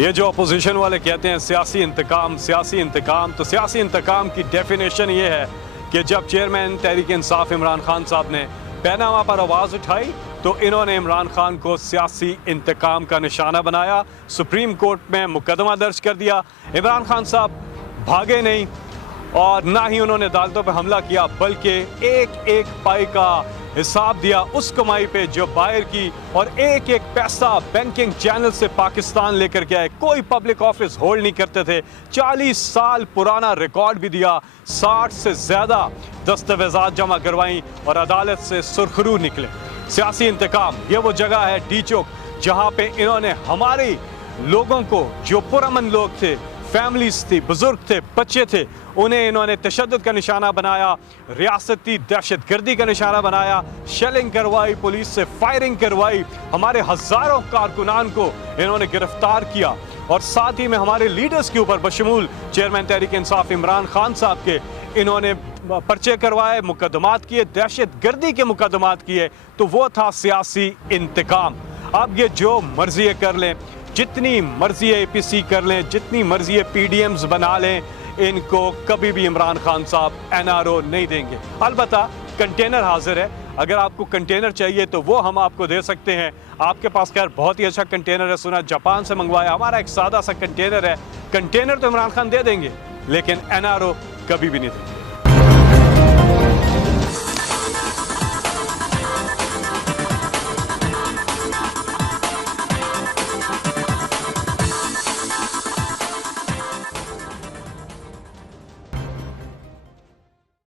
ये जो अपोजिशन वाले कहते हैं सियासी इंतकाम, तो सियासी इंतकाम की डेफिनेशन ये है कि जब चेयरमैन तहरीक इंसाफ इमरान खान साहब ने पैनामा पर आवाज़ उठाई तो इन्होंने इमरान खान को सियासी इंतकाम का निशाना बनाया, सुप्रीम कोर्ट में मुकदमा दर्ज कर दिया। इमरान खान साहब भागे नहीं और ना ही उन्होंने अदालतों पर हमला किया, बल्कि एक एक पाई का हिसाब दिया उस कमाई पे जो बाहर की, और एक एक पैसा बैंकिंग चैनल से पाकिस्तान लेकर के आए। कोई पब्लिक ऑफिस होल्ड नहीं करते थे। 40 साल पुराना रिकॉर्ड भी दिया, 60 से ज़्यादा दस्तावेजात जमा करवाई और अदालत से सुरखरू निकले। सियासी इंतकाम ये वो जगह है डी चौक जहाँ पे इन्होंने हमारे लोगों को, जो पुरअमन लोग थे, फैमिलीज थी, बुजुर्ग थे, बच्चे थे, उन्हें इन्होंने तशद्दुद का निशाना बनाया, रियासती दहशतगर्दी का निशाना बनाया, शेलिंग करवाई, पुलिस से फायरिंग करवाई, हमारे हज़ारों कारकुनान को इन्होंने गिरफ्तार किया और साथ ही में हमारे लीडर्स के ऊपर बशमूल चेयरमैन तहरीक इंसाफ इमरान खान साहब के इन्होंने पर्चे करवाए, मुकदमात किए, दहशतगर्दी के मुकदमात किए। तो वो था सियासी इंतकाम। अब ये जो मर्जी कर लें, जितनी मर्जी APC कर लें, जितनी मर्जी PDMs बना लें, इनको कभी भी इमरान खान साहब NRO नहीं देंगे। अलबत्ता कंटेनर हाजिर है, अगर आपको कंटेनर चाहिए तो वो हम आपको दे सकते हैं। आपके पास खैर बहुत ही अच्छा कंटेनर है, सुना जापान से मंगवाया, हमारा एक सादा सा कंटेनर है। कंटेनर तो इमरान खान दे देंगे, लेकिन NRO कभी भी नहीं देंगे।